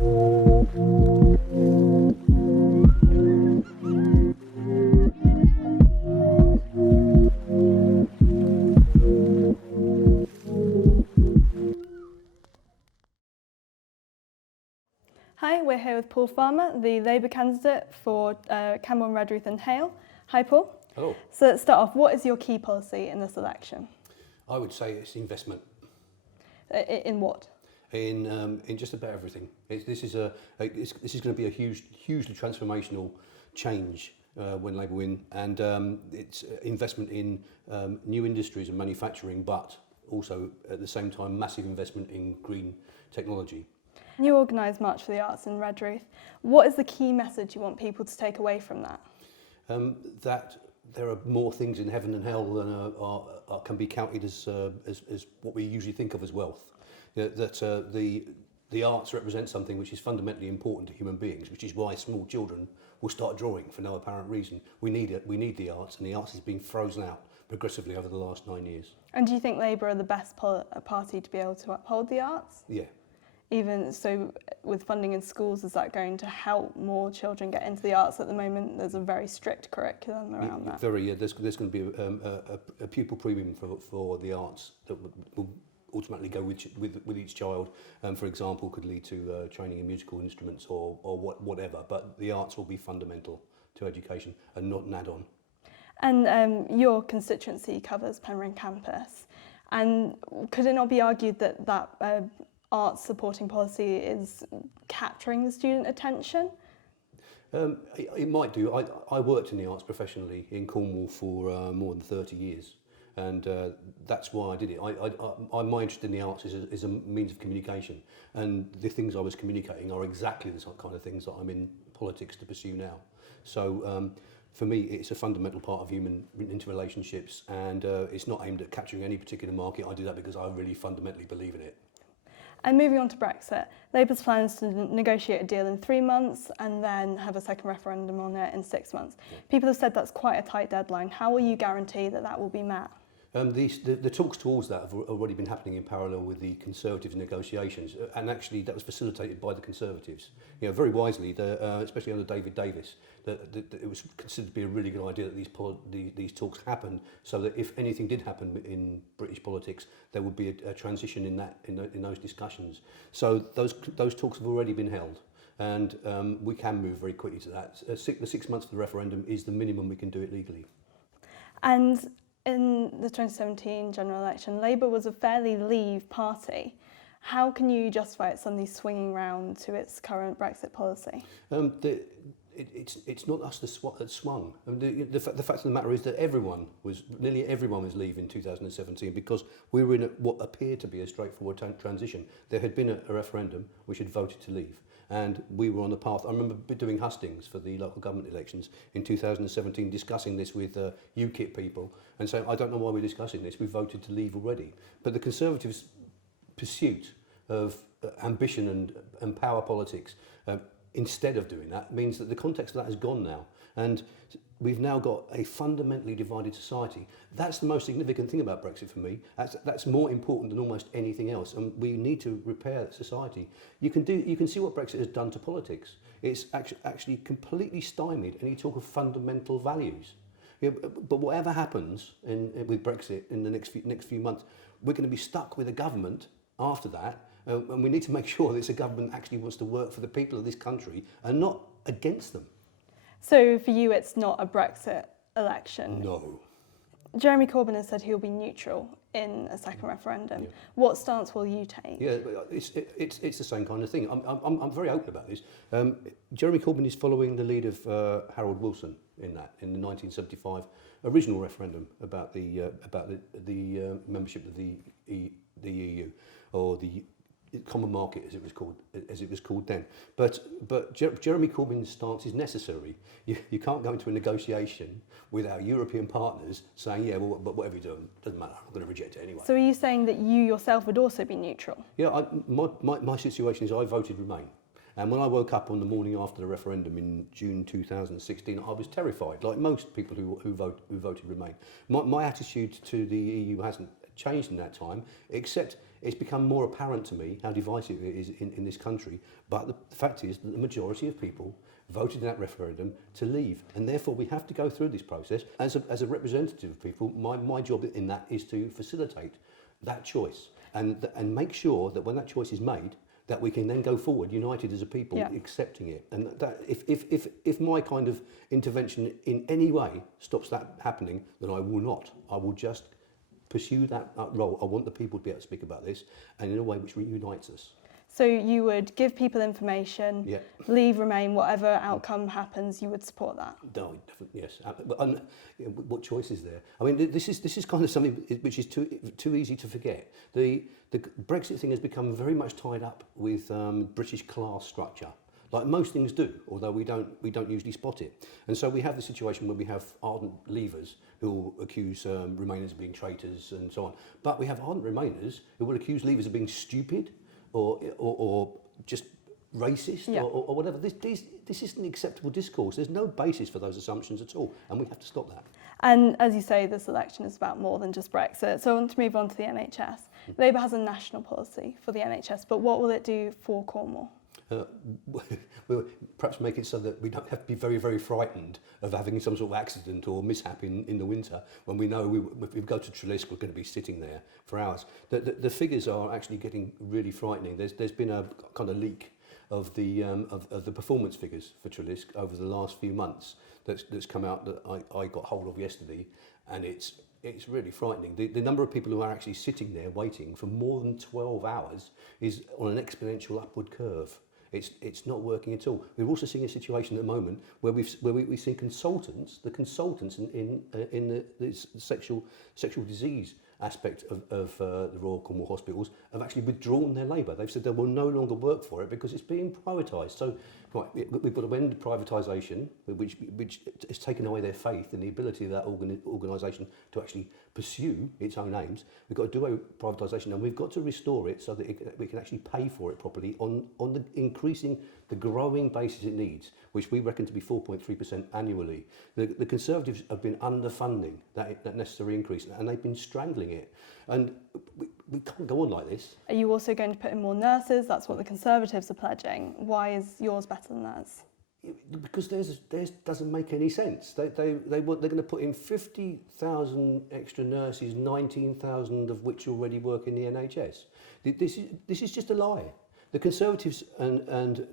Hi, we're here with Paul Farmer, the Labour candidate for Camborne Redruth and Hale. Hi, Paul. Hello. So let's start off. What is your key policy in this election? I would say it's investment. In what? In just about everything. This is going to be a hugely transformational change when Labour win, and it's investment in new industries and manufacturing, but also at the same time massive investment in green technology. You organise March for the Arts in Redruth. What is the key message you want people to take away from that? That there are more things in heaven and hell than can be counted as what we usually think of as wealth. That the arts represent something which is fundamentally important to human beings, which is why small children will start drawing for no apparent reason. We need it. We need the arts, and the arts has been frozen out progressively over the last 9 years. And do you think Labour are the best party to be able to uphold the arts? Yeah. Even so, with funding in schools, is that going to help more children get into the arts? At the moment, there's a very strict curriculum around that. There's going to be a pupil premium for the arts that will ultimately go with each child. For example, could lead to training in musical instruments or whatever. But the arts will be fundamental to education and not an add-on. And your constituency covers Penryn campus, and could it not be argued that arts supporting policy is capturing the student attention? It might do. I worked in the arts professionally in Cornwall for more than 30 years, and that's why I did it. My interest in the arts is a means of communication, and the things I was communicating are exactly the kind of things that I'm in politics to pursue now. So for me, it's a fundamental part of human interrelationships, and it's not aimed at capturing any particular market. I do that because I really fundamentally believe in it. And moving on to Brexit, Labour's plan is to negotiate a deal in 3 months and then have a second referendum on it in 6 months. Yeah. People have said that's quite a tight deadline. How will you guarantee that that will be met? The talks towards that have already been happening in parallel with the Conservatives' negotiations, and actually that was facilitated by the Conservatives. Very wisely, especially under David Davis, that it was considered to be a really good idea that these talks happened, so that if anything did happen in British politics, there would be a transition in those discussions. So those talks have already been held, and we can move very quickly to that. The 6 months of the referendum is the minimum we can do it legally. And in the 2017 general election, Labour was a fairly Leave party. How can you justify it suddenly swinging round to its current Brexit policy? It's not us that swung. I mean, the fact of the matter is that nearly everyone was Leave in 2017 because we were in what appeared to be a straightforward transition. There had been a referendum which had voted to leave, and we were on the path. I remember doing hustings for the local government elections in 2017, discussing this with UKIP people and saying, I don't know why we're discussing this, we voted to leave already. But the Conservatives' pursuit of ambition and power politics, instead of doing that, means that the context of that has gone now. And we've now got a fundamentally divided society. That's the most significant thing about Brexit for me. That's more important than almost anything else. And we need to repair that society. You can see what Brexit has done to politics. It's actually completely stymied any talk of fundamental values. But whatever happens with Brexit in the next few months, we're going to be stuck with a government after that. And we need to make sure that it's a government that actually wants to work for the people of this country and not against them. So for you, it's not a Brexit election? No. Jeremy Corbyn has said he'll be neutral in a second referendum. Yeah. What stance will you take? Yeah, it's the same kind of thing. I'm very open about this. Jeremy Corbyn is following the lead of Harold Wilson in the 1975 original referendum about the membership of the EU, or the common market, as it was called then. But Jeremy Corbyn's stance is necessary. You can't go into a negotiation with our European partners saying, yeah, well, but whatever you do, doesn't matter. I'm going to reject it anyway. So are you saying that you yourself would also be neutral? Yeah, my situation is I voted Remain. And when I woke up on the morning after the referendum in June 2016, I was terrified, like most people who voted Remain. My attitude to the EU hasn't changed in that time, except it's become more apparent to me how divisive it is in this country. But the fact is that the majority of people voted in that referendum to leave, and therefore we have to go through this process. As a representative of people, my job in that is to facilitate that choice and make sure that when that choice is made, that we can then go forward united as a people, accepting it. And that if my kind of intervention in any way stops that happening, then I will not. I will just pursue that role. I want the people to be able to speak about this, and in a way which reunites us. So you would give people information, leave, remain, whatever outcome happens, you would support that? No, definitely, yes. But what choice is there? I mean, this is kind of something which is too easy to forget. The Brexit thing has become very much tied up with British class structure, like most things do, although we don't usually spot it. And so we have the situation where we have ardent leavers who will accuse Remainers of being traitors and so on. But we have ardent Remainers who will accuse leavers of being stupid, or just racist, or whatever. This isn't acceptable discourse. There's no basis for those assumptions at all, and we have to stop that. And as you say, this election is about more than just Brexit. So I want to move on to the NHS. Labour has a national policy for the NHS, but what will it do for Cornwall? We'll perhaps make it so that we don't have to be very, very frightened of having some sort of accident or mishap in the winter, when we know if we go to Treliske, we're going to be sitting there for hours. The figures are actually getting really frightening. There's been a kind of leak of the performance figures for Treliske over the last few months that's come out that I got hold of yesterday, and it's really frightening. The number of people who are actually sitting there waiting for more than 12 hours is on an exponential upward curve. It's not working at all. We're also seeing a situation at the moment where we've seen consultants in the sexual disease aspect of the Royal Cornwall Hospitals have actually withdrawn their labour. They've said they will no longer work for it because it's being privatised. So we've got to end privatisation, which has taken away their faith in the ability of that organisation to actually pursue its own aims. We've got to do away with privatisation, and we've got to restore it so that we can actually pay for it properly on the increasing the growing basis it needs, which we reckon to be 4.3% annually. The Conservatives have been underfunding that necessary increase, and they've been strangling it. And we can't go on like this. Are you also going to put in more nurses? That's what the Conservatives are pledging. Why is yours better than theirs? Because theirs doesn't make any sense. They're going to put in 50,000 extra nurses, 19,000 of which already work in the NHS. This is just a lie. The Conservatives and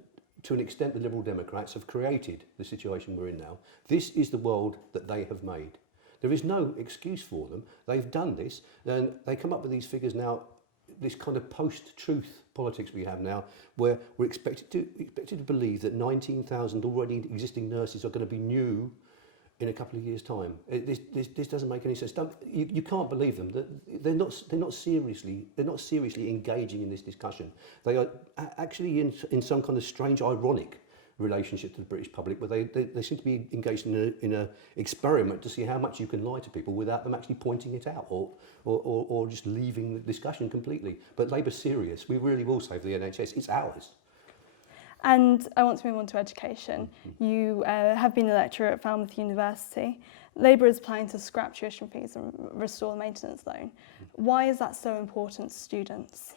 to an extent the Liberal Democrats have created the situation we're in now. This is the world that they have made. There is no excuse for them. They've done this, and they come up with these figures now, this kind of post-truth politics we have now, where we're expected to believe that 19,000 already existing nurses are going to be new in a couple of years' time. This doesn't make any sense. You can't believe them. They're not seriously engaging in this discussion. They are actually in some kind of strange, ironic relationship to the British public, where they seem to be engaged in a experiment to see how much you can lie to people without them actually pointing it out or just leaving the discussion completely. But Labour's serious. We really will save the NHS. It's ours. And I want to move on to education. You have been a lecturer at Falmouth University. Labour is planning to scrap tuition fees and restore the maintenance loan. Why is that so important to students?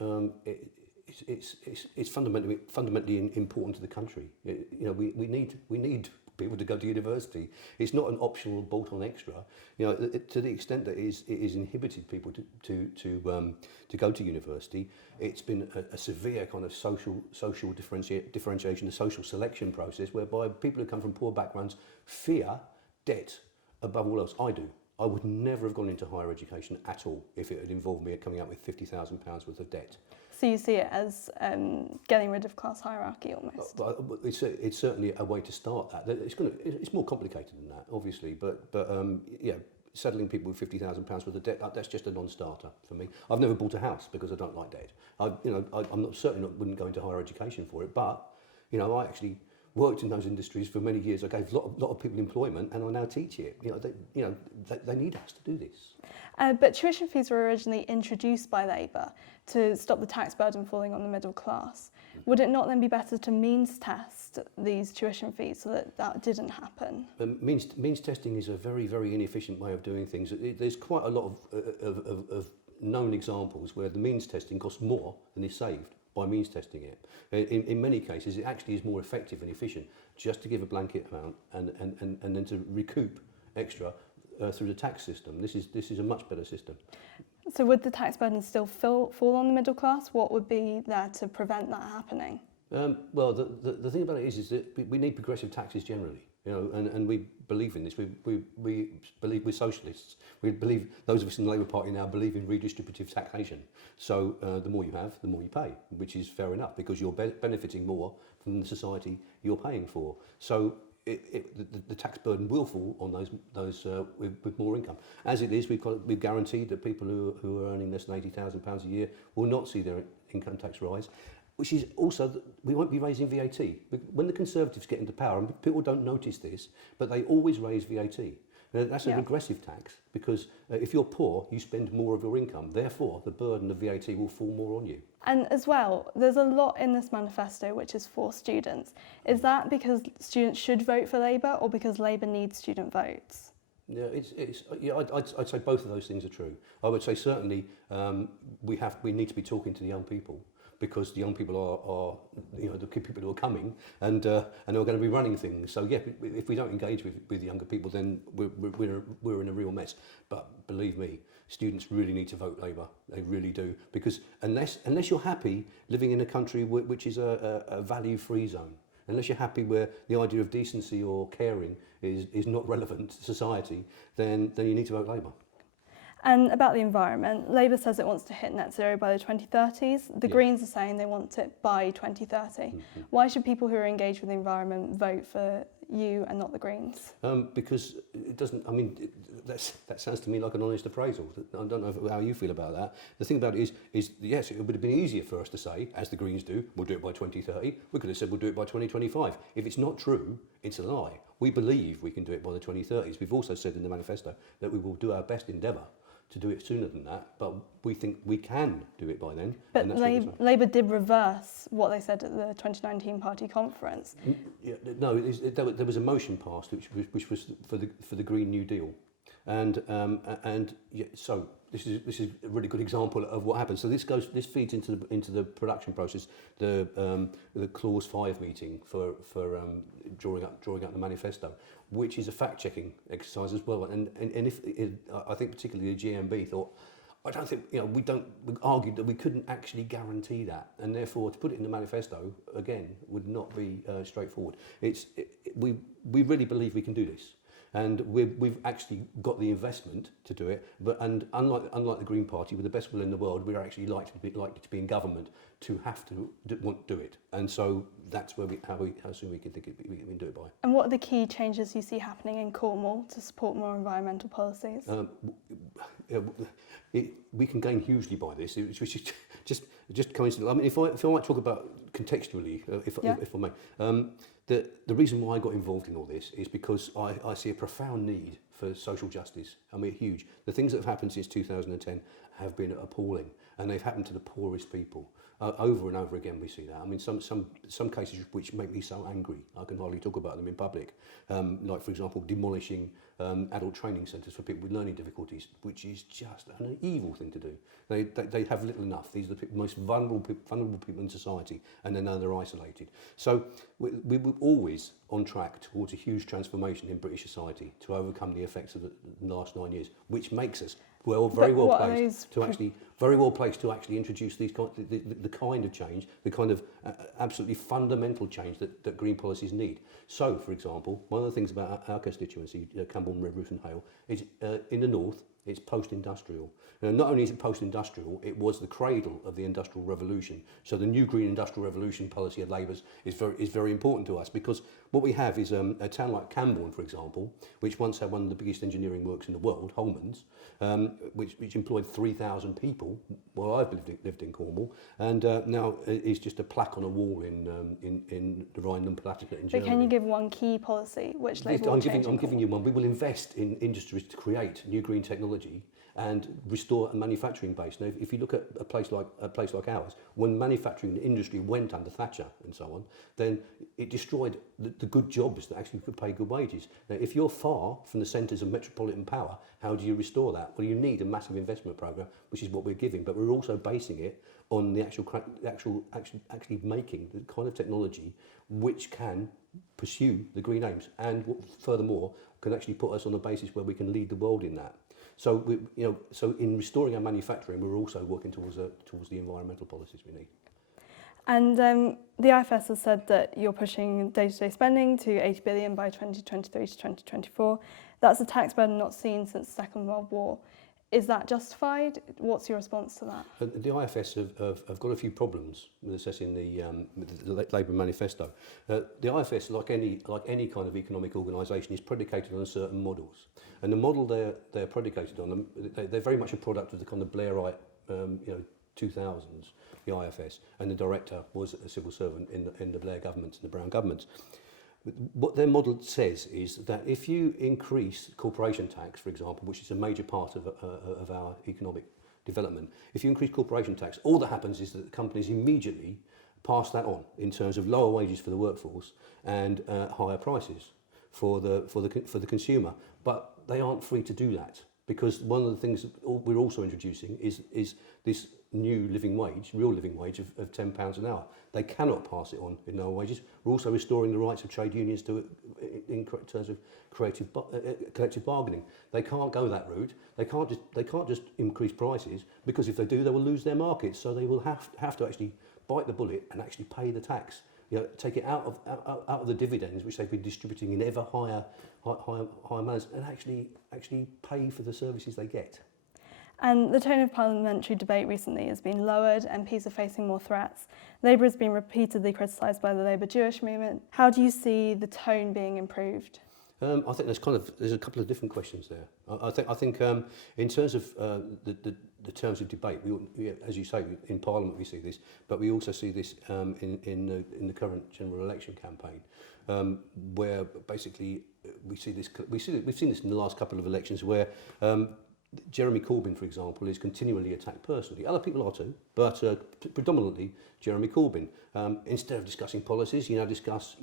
It's fundamentally important to the country. We need people to go to university. It's not an optional bolt-on extra. To the extent that it is inhibited people to go to university, it's been a severe kind of social differentiation, a social selection process, whereby people who come from poor backgrounds fear debt above all else. I would never have gone into higher education at all if it had involved me coming out with £50,000 worth of debt. So you see it as getting rid of class hierarchy almost? It's certainly a way to start that. It's more complicated than that, obviously, but settling people with £50,000 worth of debt, that's just a non-starter for me. I've never bought a house because I don't like debt. Wouldn't go into higher education for it, but I actually worked in those industries for many years. I gave a lot of people employment, and I now teach it. They need us to do this. But tuition fees were originally introduced by Labour to stop the tax burden falling on the middle class. Would it not then be better to means test these tuition fees so that didn't happen? Means testing is a very, very inefficient way of doing things. There's quite a lot of known examples where the means testing costs more than is saved by means testing it. In many cases, it actually is more effective and efficient just to give a blanket amount and then to recoup extra through the tax system. This is a much better system. So would the tax burden still fall on the middle class? What would be there to prevent that happening? Well, the thing about it is that we need progressive taxes generally, you know, and we believe in this. We believe we're socialists. We believe, those of us in the Labour Party now believe in redistributive taxation. So the more you have, the more you pay, which is fair enough because you're benefiting more from the society you're paying for. So the tax burden will fall on those with more income. As it is, we've guaranteed that people who are earning less than £80,000 a year will not see their income tax rise. Which is also that we won't be raising VAT. When the Conservatives get into power, and people don't notice this, but they always raise VAT. That's a regressive tax because if you're poor, you spend more of your income. Therefore, the burden of VAT will fall more on you. And as well, there's a lot in this manifesto which is for students. Is that because students should vote for Labour or because Labour needs student votes? Yeah, I'd say both of those things are true. I would say certainly we need to be talking to the young people, because the young people are the people who are coming and are going to be running things. So yeah, if we don't engage with younger people, then we're in a real mess. But believe me, students really need to vote Labour. They really do, because unless you're happy living in a country which is a value-free zone, unless you're happy where the idea of decency or caring is not relevant to society, then you need to vote Labour. And about the environment, Labour says it wants to hit net zero by the 2030s. The Greens are saying they want it by 2030. Mm-hmm. Why should people who are engaged with the environment vote for you and not the Greens? Because it doesn't, that sounds to me like an honest appraisal. I don't know how you feel about that. The thing about it is yes, it would have been easier for us to say, as the Greens do, we'll do it by 2030. We could have said we'll do it by 2025. If it's not true, it's a lie. We believe we can do it by the 2030s. We've also said in the manifesto that we will do our best endeavour to do it sooner than that, but we think we can do it by then. But Labour did reverse what they said at the 2019 party conference. There was a motion passed which was for the Green New Deal, so this is a really good example of what happens. So this feeds into the production process, the clause 5 meeting for drawing up the manifesto, which is a fact-checking exercise as well. And if I think particularly the GMB thought, I don't think, we argued that we couldn't actually guarantee that, and therefore to put it in the manifesto again would not be straightforward. We really believe we can do this. And we've actually got the investment to do it, and unlike the Green Party, with the best will in the world, we're actually likely to be in government to have to want to do it, and so that's how soon we can think we can do it by. And what are the key changes you see happening in Cornwall to support more environmental policies? We can gain hugely by this, which is just coincidental. If I might talk about contextually, if I may. The reason why I got involved in all this is because I see a profound need for social justice. Huge. The things that have happened since 2010 have been appalling, and they've happened to the poorest people. Over and over again we see that. Some cases which make me so angry, I can hardly talk about them in public. Like, for example, demolishing adult training centres for people with learning difficulties, which is just an evil thing to do. They have little enough. These are the most vulnerable people in society, and then they're isolated. So we were always on track towards a huge transformation in British society to overcome the effects of the last 9 years, which makes us very well placed to actually introduce the kind of change, the kind of absolutely fundamental change that green policies need. So, for example, one of the things about our constituency, Camborne Redruth and Hale, is in the north, it's post-industrial. Not only is it post-industrial, it was the cradle of the Industrial Revolution. So the new Green Industrial Revolution policy of Labour's is very important to us, because what we have is a town like Camborne, for example, which once had one of the biggest engineering works in the world, Holman's, which employed 3,000 people. Well, I've lived in Cornwall, and now is just a plaque on a wall in the Rhineland-Palatinate in Germany. But can you give one key policy which Labour will change? I'm giving you one. We will invest in industries to create new green technology technology and restore a manufacturing base. Now, if you look at a place like ours, when manufacturing industry went under Thatcher and so on, then it destroyed the good jobs that actually could pay good wages. Now, if you're far from the centres of metropolitan power, how do you restore that? Well, you need a massive investment programme, which is what we're giving, but we're also basing it on the actually making the kind of technology which can pursue the green aims, and furthermore can actually put us on a basis where we can lead the world in that. So so in restoring our manufacturing, we're also working towards the environmental policies we need. And the IFS has said that you're pushing day-to-day spending to 80 billion by 2023 to 2024. That's a tax burden not seen since the Second World War. Is that justified? What's your response to that? The IFS have got a few problems with assessing the Labour manifesto. The IFS, like any kind of economic organisation, is predicated on certain models, and the model they're predicated on, they're very much a product of the kind of Blairite 2000s, the IFS, and the director was a civil servant in the Blair government and the Brown governments. What their model says is that if you increase corporation tax, for example, which is a major part of our economic development, if you increase corporation tax, all that happens is that companies immediately pass that on in terms of lower wages for the workforce and higher prices for the consumer. But they aren't free to do that, because one of the things that we're also introducing is this new living wage, real living wage of £10 an hour. They cannot pass it on in lower wages. We're also restoring the rights of trade unions in terms of collective bargaining. They can't go that route. They can't just increase prices, because if they do, they will lose their markets. So they will have to actually bite the bullet and actually pay the tax. Take it out of the dividends which they've been distributing in ever higher manners, and actually pay for the services they get. And the tone of parliamentary debate recently has been lowered. MPs are facing more threats. Labour has been repeatedly criticised by the Labour Jewish movement. How do you see the tone being improved? I think there's a couple of different questions there. I think in terms of the terms of debate, we, as you say, in Parliament we see this, but we also see this in the current general election campaign, where basically we've seen this in the last couple of elections, where Jeremy Corbyn, for example, is continually attacked personally. Other people are too, but predominantly Jeremy Corbyn. Instead of discussing policies, discuss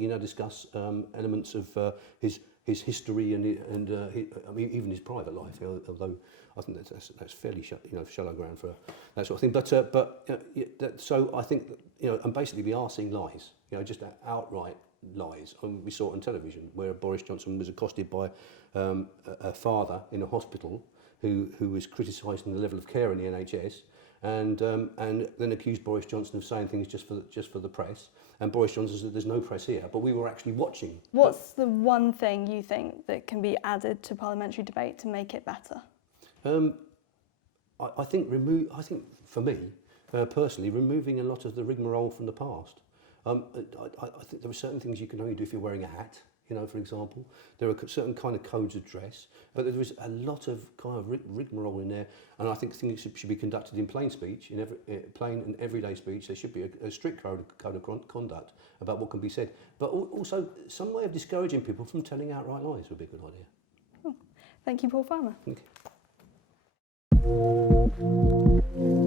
elements of his history and even his private life. Although I think that's fairly shallow ground for that sort of thing. So I think and basically we are seeing lies. Just outright lies. We saw it on television where Boris Johnson was accosted by a father in a hospital who was criticising the level of care in the NHS, and then accused Boris Johnson of saying things just for the press. And Boris Johnson said, "There's no press here," but we were actually watching. What's the one thing you think that can be added to parliamentary debate to make it better? I think for me personally, removing a lot of the rigmarole from the past. I think there are certain things you can only do if you're wearing a hat. For example, there are certain kind of codes of dress, but there is a lot of kind of rigmarole in there, and I think things should be conducted in plain speech, in plain and everyday speech. There should be a strict code of conduct about what can be said, but also some way of discouraging people from telling outright lies would be a good idea. Thank you, Paul Farmer. Thank you.